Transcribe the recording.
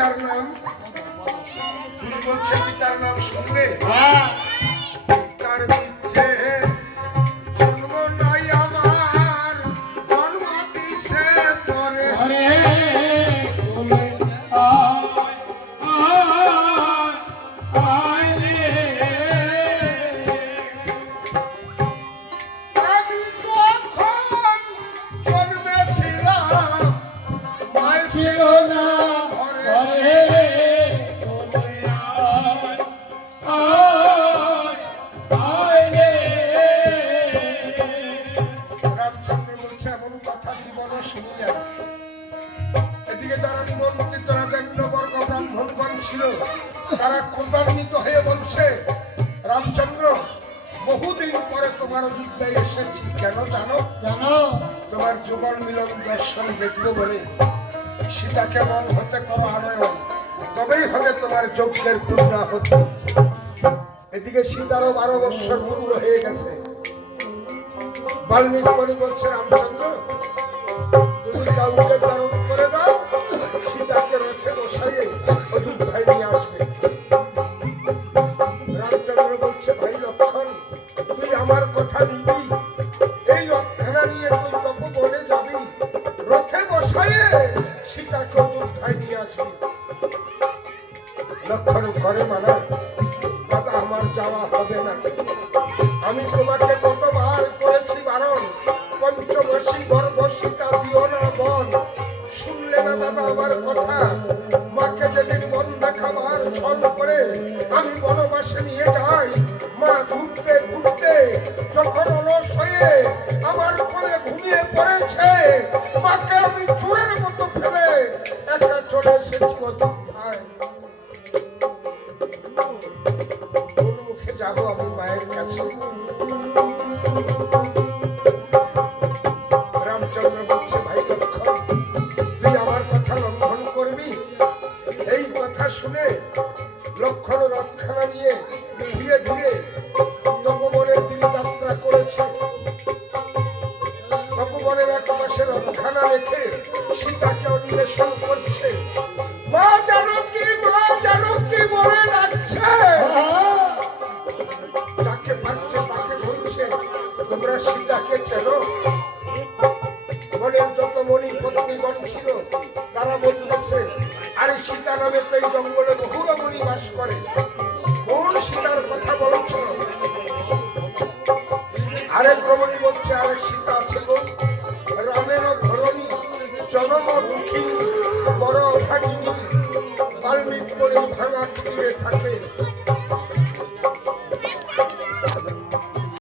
পিতার নাম বলছে, পিতার নাম শুনবে? পিতার নিচে জন্ম নাই আমার, জন্ম দিছে পরে। আমি কখন জন্মেছিলাম মায় ছিল না ঘরে। রামচন্দ্র বলছে, এমন কথা জীবনে শুনলেন। এদিকে যারা নিমন্ত্রিত রাজেন্দ্রবর্গ ব্রাহ্মণগণ ছিল, তারা ক্রোধান্বিত হয়ে বলছে, রামচন্দ্র, বহুদিন পরে তোমার অযোধ্যায় এসেছি, কেন জানো? তোমার যুগল মিলন দর্শন দেখবো বলে। সীতা কেমন হতে করো আনয়ন, তবেই হবে তোমার যজ্ঞের পূর্ণাহুতি। এদিকে সীতারও 12 বৎসর পূর্ণ হয়ে গেছে। বাল্মীকি মুনি বলছে, রামচন্দ্র, তুমি কাউকে ধারণ করে দাও, সীতাকে রথে বসাইয়ে অযোধ্যায় নিয়ে আসবে। রামচন্দ্র বলছে, ভাই লক্ষণ, তুই আমার কথা নিবি, এই রথখানা নিয়ে তুই তপবনে যাবি, রথে বসাইয়ে সীতাকে অযোধ্যায় নিয়ে আসবি। লক্ষণ করে মানা, দাদা আমার যাওয়া হবে না। আমি তোমাকে কতবার করেছি বারণ, পঞ্চমাসী গর্ভ সীতা দিও না বন, শুনলে না দাদা আমার কথা। মাকে যেদিন বন্ধা খাবার ছল করে আমি বনবাসে নিয়ে যাই, মা ঘুরতে ঘুরতে যখন অলস হয়ে আমার কোলে ঘুমিয়ে পড়েছে, মাকে আমি চোরের মতো ফেলে একা চলে এসেছি অযোধ্যায়। কোন মুখে যাবো আমি মায়ের কাছে? রামচন্দ্র বলছে, ভাই লক্ষণ, তুই আমার কথা লঙ্ঘন করবি? এই কথা শুনে লক্ষণ রথখানা নিয়ে ধীরে ধীরে তপবনের দিকে যাত্রা করেছে। তপবনের এক পাশে রথখানা রেখে সীতাকে অন্বেষণ করছে। মা জানকী, মা জানকী বলে ডাকছে। যাকে পাচ্ছে তাকে বলছে, তোমরা সীতাকে চেনো? বনের যত মণি পত্নীগণ ছিল তারা বলতেছে, আরে সীতা নামে তো এই জঙ্গলে বহু রমণী বাস করে, কোন সীতার কথা বলছ? আরেক রমণী বলছে, আরে সীতা আছে গো, রামের ধরণী, জনম দুঃখিনী, বড় অভাগিনী, বাল্মীকি মুনির ভাঙা তীরে থাকে।